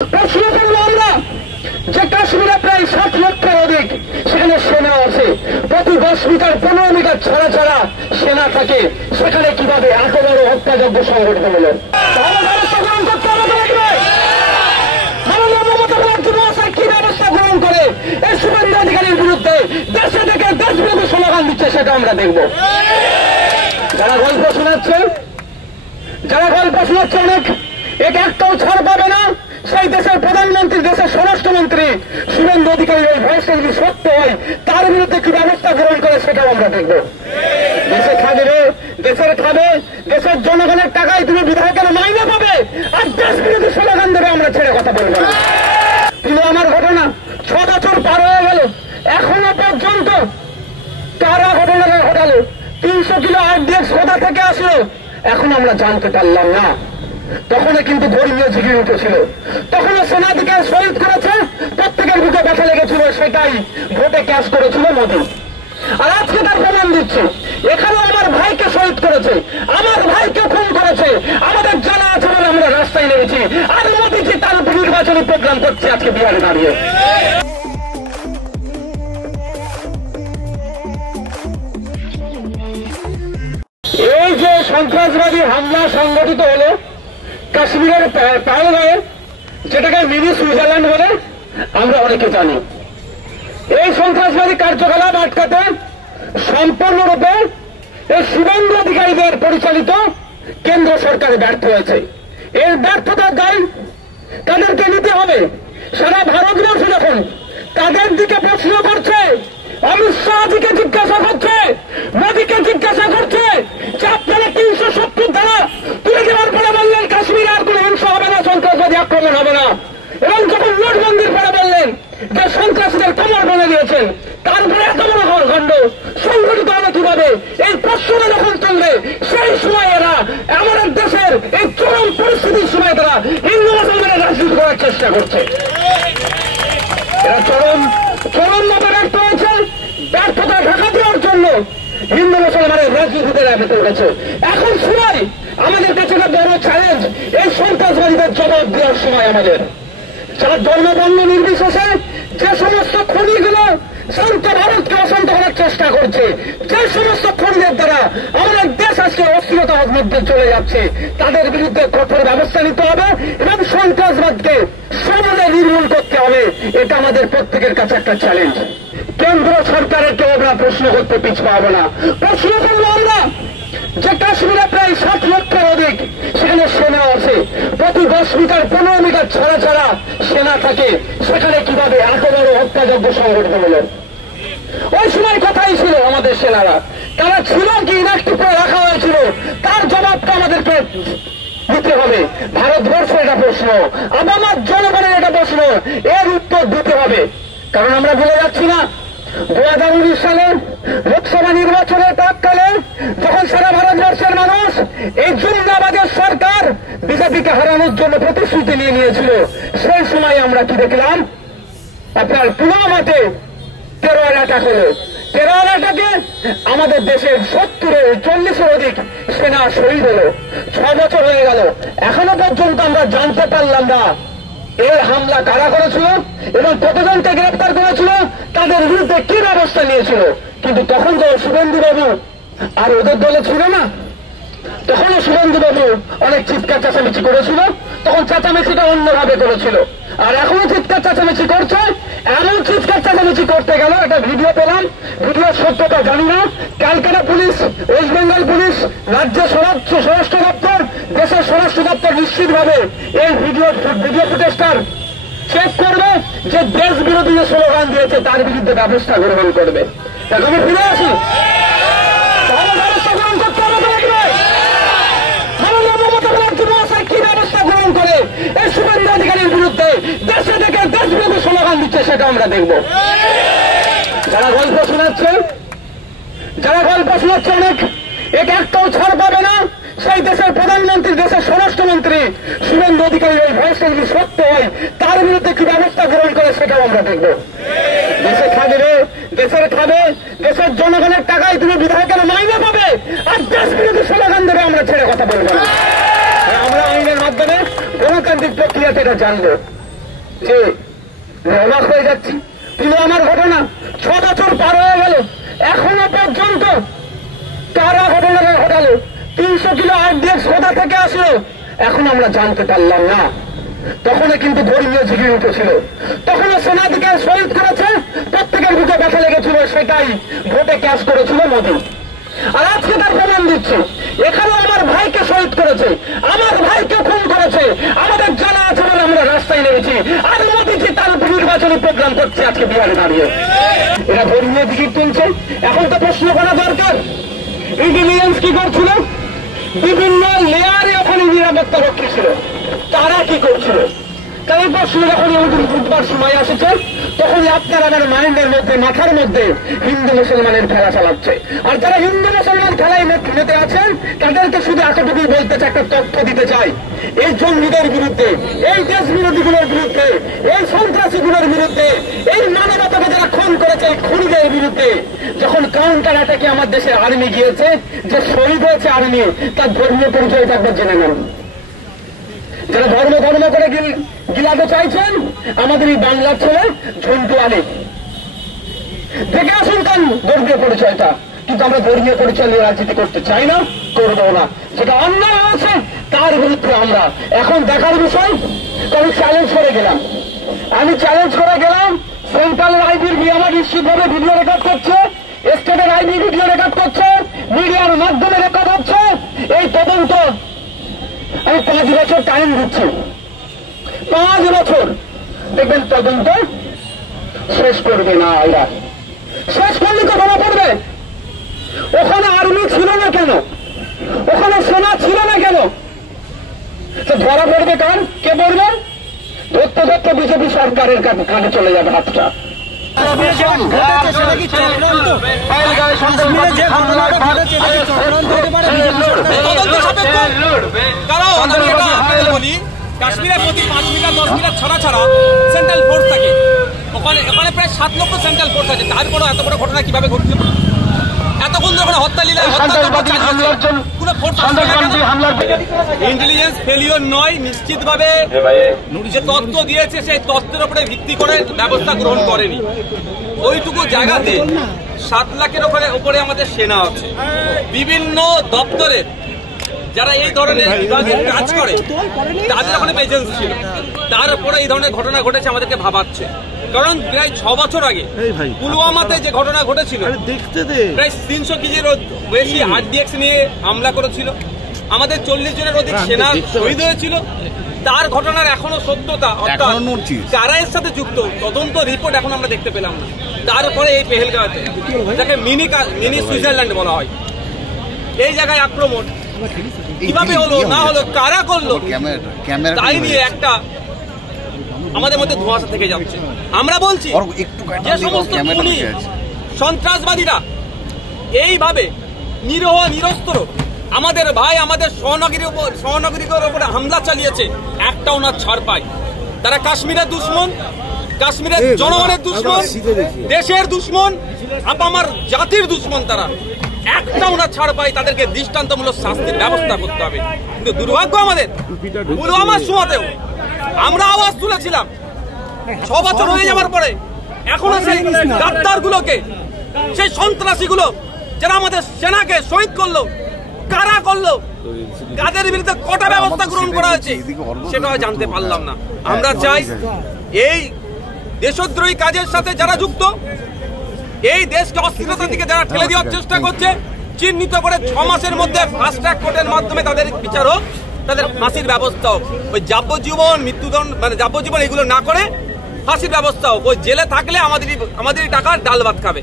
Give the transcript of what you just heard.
প্রশ্ন করবো আমরা যে কাশ্মীরে প্রায় 60 লক্ষের অধিক সেখানে সেনা আছে, প্রতি 10 মিটার 15 মিটার ছাড়া ছাড়া সেনা থাকে, সেখানে কিভাবে এত বড় হত্যাযজ্ঞ সংগঠিত হলো? ব্যবস্থা গ্রহণ করতে হবে লাগবে। মাননীয় মমতা ব্যানার্জি মহাশয় কি ব্যবস্থা গ্রহণ করে এই শুভেন্দু অধিকারীর বিরুদ্ধে দেশে থেকে দেশ বিরোধী স্লোগান দিচ্ছে সেটা আমরা দেখব। যারা গল্প শোনাচ্ছে অনেক একটাও ছাড় পাবে না। সেই দেশের প্রধানমন্ত্রী, দেশের স্বরাষ্ট্রমন্ত্রী শুভেন্দু অধিকারী ওই ভয়েসটা যদি সত্য হয় তার বিরুদ্ধে কি ব্যবস্থা গ্রহণ করে সেটাও আমরা দেখব। দেশে খাবে, দেশের জনগণের টাকায় তুমি বিধায়কের মাইনে পাবে আর দেশ বিরোধী স্লোগান দেবে, আমরা ছেড়ে কথা বলবো না। কিন্তু আমার ঘটনা 6 বছর পার হয়ে গেল, এখনো পর্যন্ত কারা ঘটনাটা ঘটালো, 300 কিলো আরডিএক্স কোথা থেকে আসলো এখন আমরা জানতে পারলাম না। তখনও কিন্তু ধর্মীয় ঝিঁকির উঠেছিল, তখনও সেনাদিকে শহীদ করেছে, প্রত্যেকের বুকে ব্যথা লেগেছিল, সেটাই ভোটে ক্যাশ করেছিল মোদী। আর আজকে তার প্রমাণ দিচ্ছে, এখানে আমার ভাইকে শহীদ করেছে, আমার ভাইকে খুন করেছে, আমাদের জানা আছে বলে আমরা রাস্তায় নেমেছি, আর মোদীজি তার নির্বাচনী প্রোগ্রাম করছে আজকে বিহারে দাঁড়িয়ে। এই যে সন্ত্রাসবাদী হামলা সংগঠিত হলো কাশ্মীরের পাহলগাঁয়ে, যেটাকে মিনি সুইজারল্যান্ড বলে আমরা অনেকে জানি, এই সন্ত্রাসবাদী কার্যকলাপ আটকাতে সম্পূর্ণরূপে এই শুভেন্দু অধিকারীদের পরিচালিত কেন্দ্র সরকার ব্যর্থ হয়েছে। এর ব্যর্থতার দায় তাদেরকে নিতে হবে। সারা ভারতবর্ষ যখন তাদের দিকে প্রশ্ন করছে, অমিত শাহজিকে জিজ্ঞাসা করছে, মোদীকে জিজ্ঞাসা করছে যে আপনারা 370 ধারা তুলে দেওয়ার পরে বললেন কাশ্মীরে আর কোন হিংসা হবে না, সন্ত্রাসবাদী আক্রমণ হবে না, এবং যখন নোটবন্দির পরে বললেন যে সন্ত্রাসীদের কোমর বলে দিয়েছেন, তারপরে এত বড় খণ্ড সংগঠিত হবে কিভাবে, এই প্রশ্নটা যখন চলবে সেই সময় এরা আমাদের দেশের এই চরম পরিস্থিতির সময় তারা হিন্দু মুসলমানের রাজনীতি করার চেষ্টা করছে। এরা চরমভাবে ব্যর্থ হয়েছে। ব্যর্থতা ঢাকা দেওয়ার জন্য হিন্দু মুসলমানের রাজনীতিতে মেতে উঠেছে। এখন সময় আমাদের কাছে একটা বড় চ্যালেঞ্জ, এই সন্ত্রাসবাদীদের জবাব দেওয়ার সময় আমাদের। যারা ধর্মবর্ণ নির্বিশেষে যে সমস্ত খনিগুলো শান্ত ভারতকে অশান্ত করার চেষ্টা করছে, যে সমস্ত খনিদের দ্বারা আমাদের দেশ আজকে অস্থিরতার মধ্যে চলে যাচ্ছে, তাদের বিরুদ্ধে কঠোর ব্যবস্থা নিতে হবে এবং সন্ত্রাসবাদকে সমূলে নির্মূল করতে হবে। এটা আমাদের প্রত্যেকের কাছে একটা চ্যালেঞ্জ। কেন্দ্র সরকারের কেউ আমরা প্রশ্ন করতে পিছপাবো না। প্রশ্ন করবো আমরা যে কাশ্মীরে প্রায় 60 লক্ষের অধিক সেখানে সেনা আছে, প্রতি 10 মিটার 15 মিটার ছাড়া ছাড়া সেনা থাকে, সেখানে কিভাবে এত বড় হত্যাযজ্ঞ সংগঠিত হলো? ওই সময় কথাই ছিল আমাদের সেনারা, তারা ছিল কি ইনঅ্যাক্টিভ করে রাখা হয়েছিল, তার জবাবটা আমাদেরকে দিতে হবে। ভারতবর্ষের এটা প্রশ্ন, আমার জনগণের এটা প্রশ্ন, এর উত্তর দিতে হবে। কারণ আমরা ভুলে যাচ্ছি না 2019 সালে লোকসভা নির্বাচনের প্রাককালে যখন সারা ভারতবর্ষের মানুষ এই জুমনাবাজের সরকার বিজেপিকে হারানোর জন্য প্রতিশ্রুতি নিয়েছিল, সেই সময় আমরা কি দেখলাম, আপনার পুলওয়ামাতে টেরর অ্যাটাক হলো। টেরর অ্যাটাকে আমাদের দেশের 40-এর অধিক সেনা শহীদ হলো। 6 বছর হয়ে গেল, এখনো পর্যন্ত আমরা জানতে পারলাম না এই হামলা কারা করেছিল এবং কতজনকে গ্রেপ্তার করেছিল, তাদের বিরুদ্ধে কি ব্যবস্থা নিয়েছিল। কিন্তু তখন তো শুভেন্দু বাবু আর ওদের দলে ছিল না, তখনও শুভেন্দু বাবু অনেক চিৎকার চেঁচামেচি করেছিল, তখন চেঁচামেচিটা অন্যভাবে করেছিল। আর এখনো চিৎকার চেঁচামেচি করছে। এমন চিৎকার চেঁচামেচি করতে গেল, একটা ভিডিও পেলাম, ভিডিওর সত্যতা জানি না, Calcutta police, West Bengal police, রাজ্যের স্বরাষ্ট্র দপ্তর, দেশের স্বরাষ্ট্র দপ্তর নিশ্চিতভাবে এই ভিডিও ফুটেজটার চেক করবে, যে দেশ বিরোধী যে স্লোগান দিয়েছে তার বিরুদ্ধে ব্যবস্থা গ্রহণ করবে। আমি ফিরে আসি, তাহলে ব্যবস্থা গ্রহণ করতে হবে লাগবে। মাননীয় মমতা ব্যানার্জি মহাশয় কি ব্যবস্থা গ্রহণ করে এই শুভেন্দু অধিকারীর বিরুদ্ধে দেশে থেকে দেশ বিরোধী স্লোগান দিচ্ছে সেটা আমরা দেখব। যারা গল্প শোনাচ্ছে অনেক একটাও ছাড় পাবে না। সেই দেশের প্রধানমন্ত্রী, দেশের স্বরাষ্ট্রমন্ত্রী শুভেন্দু অধিকারী ওই ভয়েসটা যদি সত্য হয় তার বিরুদ্ধে কি ব্যবস্থা গ্রহণ করে সেটাও আমরা দেখব। দেশের জনগণের টাকায় তুমি বিধায়কের মাইনে পাবে আর দেশ বিরোধী স্লোগান দেবে, আমরা ছেড়ে কথা বলবো না। আমরা আইনের মাধ্যমে গণতান্ত্রিক প্রক্রিয়াতে এটা জানবো। যে অবাক হয়ে যাচ্ছি, পুলওয়ামার ঘটনা 6 বছর পার হয়ে গেল, এখনো পর্যন্ত কারা ঘটনাটা ঘটালো, 300 কিলো RDX কোথা থেকে আসলো এখন আমরা জানতে পারলাম না। তখন কিন্তু ধর্মীয় ঝিঁকির উঠেছিল, তখন সেনাদিকে শহীদ করেছে, প্রত্যেকের বুকে ব্যথা লেগেছিল, সেটাই ভোটে ক্যাশ করেছিল মোদী। আর আজকে তার প্রমাণ দিচ্ছে, এখানে আমার ভাইকে শহীদ করেছে, আমার ভাইকে খুন করেছে, আমাদের জানা আছে বলে আমরা রাস্তায় নেমেছি, আর মোদীজি তার নির্বাচনী প্রোগ্রাম করছে আজকে বিহারে দাঁড়িয়ে। এরা ধর্মীয় ঝিঁকির তুলছে। এখন তো প্রশ্ন করা দরকার, ইন্টেলিজেন্স কি করছিল? বিভিন্ন লেয়ারে ওখানে নিরাপত্তা রক্ষী ছিল, তারা কি করছিল? তাই প্রশ্ন যখন আমাদের বুধবার সময় আসছে, তখন আপনার আমার মাইন্ডের মধ্যে, মাথার মধ্যে হিন্দু মুসলমানের খেলা চালাচ্ছে। আর যারা হিন্দু মুসলমান খেলায় মেতে আছেন, তাদেরকে শুধু এতটুকুই বলতে চাই, একটা তথ্য দিতে চাই, এই জঙ্গিদের বিরুদ্ধে, এই দেশ বিরোধীগুলোর বিরুদ্ধে, এই সন্ত্রাসীগুলোর বিরুদ্ধে, এই মানবতাকে যারা খুন করেছে এই খুনিদের বিরুদ্ধে যখন কাউন্টার অ্যাটাকে আমার দেশের আর্মি গিয়েছে, যে শহীদ হয়েছে আর্মি, তার ধর্মীয় পরিচয়টা একবার জেনে নেন। যারা ধর্ম করে গিলাতে চাইছেন, আমাদের এই বাংলার ছেলে ঝন্টু আলী, দেখে আসুন তার ধর্মীয় পরিচয়টা। কিন্তু আমরা ধর্মীয় পরিচয় নিয়ে রাজনীতি করতে চাই না, করবো না। যেটা অন্যায় হয়েছে তার বিরুদ্ধে আমরা এখন দেখার বিষয়। আমি চ্যালেঞ্জ করে গেলাম, সেন্ট্রাল আইবির আমার নিশ্চিতভাবে ভিডিও রেকর্ড করছে, স্টেটের আইবি ভিডিও রেকর্ড করছে, মিডিয়ার মাধ্যমে রেকর্ড হচ্ছে। এই তদন্ত আমি 5 বছর টাইম দিচ্ছি, 5 বছর দেখবেন তদন্ত শেষ করবে না। এরা শেষ করলে তো ধরা পড়বে। ওখানে আর্মি ছিল না কেন, ওখানে সেনা ছিল না কেন? ধরা পড়বে কার? কে পড়বে? ধরতে বিজেপি সরকারের কাছে চলে যাবে হাতটা। কাশ্মীরে প্রতি 5 মিটার 10 মিটার ছাড়া সেন্ট্রাল ফোর্স থাকে, ওখানে প্রায় 7 লক্ষ সেন্ট্রাল ফোর্স আছে। তারপরে এত বড় ঘটনা কিভাবে ঘটল? এতক্ষণ ধরে ইন্টেলিজেন্স ফেলিওর নয়, নিশ্চিতভাবে যে তথ্য দিয়েছে সেই তথ্যের উপরে ভিত্তি করে ব্যবস্থা গ্রহণ করেনি। ওইটুকু জায়গাতে 7 লাখের উপরে আমাদের সেনা আছে, বিভিন্ন দপ্তরের যারা এই ধরনের বিভাগের কাজ করে তাদের ওখানে প্রেজেন্স ছিল। তারপরে এই ধরনের ঘটনা ঘটেছে, আমাদেরকে ভাবাচ্ছে। কারণ প্রায় 6 বছর আগে পুলওয়ামাতে যে ঘটনা ঘটেছিল, প্রায় 300 কেজির বেশি RDX নিয়ে হামলা করেছিল, আমাদের 40 জনের অধিক সেনা শহীদ হয়েছিল। তার ঘটনার এখনো সত্যতা, অর্থাৎ কারা এর সাথে যুক্ত, তদন্ত রিপোর্ট এখন আমরা দেখতে পেলাম না। তারপরে এই পেহেলগাঁওতে, যাকে মিনি সুইজারল্যান্ড বলা হয়, এই জায়গায় আক্রমণ কিভাবে হলো না হলো, কারা করলো, তাই নিয়ে একটা আমাদের মধ্যে ধোঁয়াশা থেকে যাচ্ছে। আমরা বলছি যে সমস্ত খুনি সন্ত্রাসবাদীরা এইভাবে নিরীহ নিরস্ত্র আমাদের ভাই, আমাদের সহনাগরিকের উপরে হামলা চালিয়েছে, একটাও না ছাড় পায়। তারা কাশ্মীরের দুশ্মন, কাশ্মীরের জনগণের দুশ্মন, দেশের দুশ্মন, আমার জাতির দুশ্মন। তারা একটাও না ছাড় পায়, তাদেরকে দৃষ্টান্তমূলক শাস্তির ব্যবস্থা করতে হবে। কিন্তু দুর্ভাগ্য আমাদের, পুলওয়ামার সময়তেও আমরা আওয়াজ তুলেছিলাম। 6 বছর হয়ে যাওয়ার পরে এখনো সেই গাদ্দার গুলোকে, সেই সন্ত্রাসীগুলো যারা আমাদের সেনাকে শহীদ করলো, কারা করলো, কাদের বিরুদ্ধে কটা ব্যবস্থা গ্রহণ করা হয়েছে সেটা জানতে পারলাম না। আমরা চাই এই দেশদ্রোহী কাজের সাথে যারা যুক্ত, এই দেশকে অস্থিরতার দিকে যারা ঠেলে দেওয়ার চেষ্টা করছে, চিহ্নিত করে 6 মাসের মধ্যে ফাস্ট ট্র্যাক কোর্টের মাধ্যমে তাদের বিচার হোক, তাদের ফাঁসির ব্যবস্থা হোক। ওই যাবজ্জীবন, মৃত্যুদণ্ড, মানে যাবজ্জীবন এগুলো না করে ফাঁসির ব্যবস্থা হোক। ওই জেলে থাকলে আমাদেরই টাকার ডাল ভাত খাবে।